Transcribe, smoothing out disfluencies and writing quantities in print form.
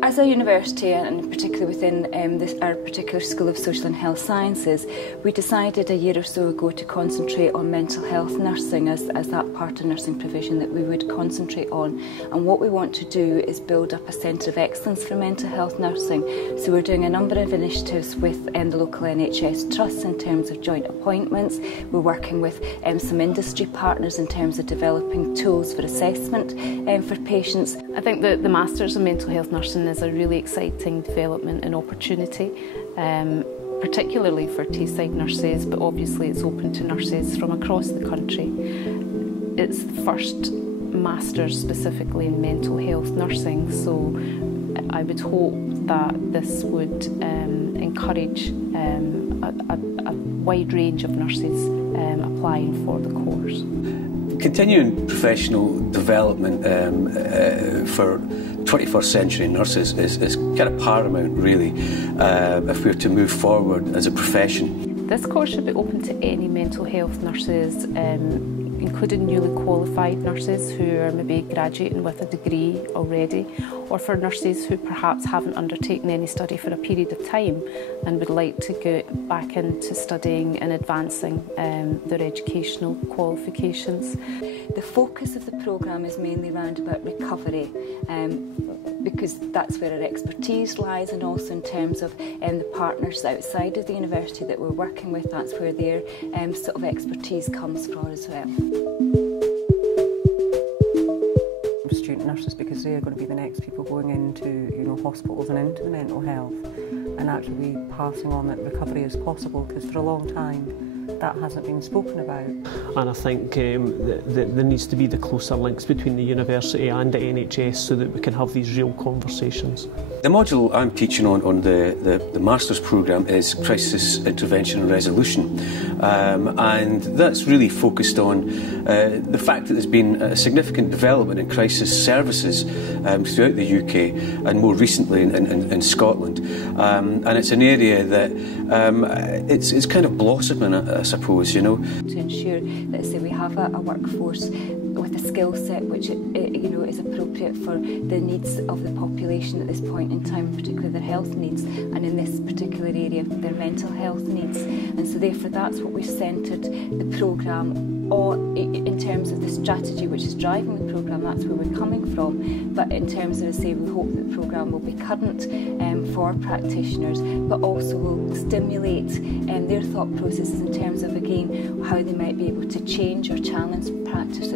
As a university, and particularly within our particular School of Social and Health Sciences, we decided a year or so ago to concentrate on mental health nursing as that part of nursing provision that we would concentrate on. And what we want to do is build up a centre of excellence for mental health nursing. So we're doing a number of initiatives with the local NHS trusts in terms of joint appointments. We're working with some industry partners in terms of developing tools for assessment for patients. I think that the Masters in Mental Health Nursing is a really exciting development and opportunity, particularly for Tayside nurses, but obviously it's open to nurses from across the country. It's the first Masters specifically in mental health nursing, so I would hope that this would encourage a wide range of nurses applying for the course. Continuing professional development for 21st century nurses is kind of paramount, really, if we're to move forward as a profession. This course should be open to any mental health nurses, including newly qualified nurses who are maybe graduating with a degree already, or for nurses who perhaps haven't undertaken any study for a period of time and would like to go back into studying and advancing their educational qualifications. The focus of the programme is mainly around about recovery, because that's where our expertise lies, and also in terms of the partners outside of the university that we're working with, that's where their sort of expertise comes from as well. Student nurses, because they are going to be the next people going into hospitals and into the mental health, and actually passing on that recovery as possible, because for a long time that hasn't been spoken about. And I think there needs to be the closer links between the university and the NHS so that we can have these real conversations. The module I'm teaching on the Masters programme is Crisis Intervention and Resolution, and that's really focused on the fact that there's been a significant development in crisis services throughout the UK and more recently in Scotland, and it's an area that it's kind of blossoming, I suppose, To ensure that, say, we have a workforce with a skill set which is appropriate for the needs of the population at this point in time, particularly their health needs, and in this particular area their mental health needs. And so therefore that's what we've centred the programme on. In terms of the strategy which is driving the programme, that's where we're coming from. But in terms of, say, we hope that the programme will be current for practitioners, but also will stimulate their thought processes in terms of, again, how they might be able to change or challenge practice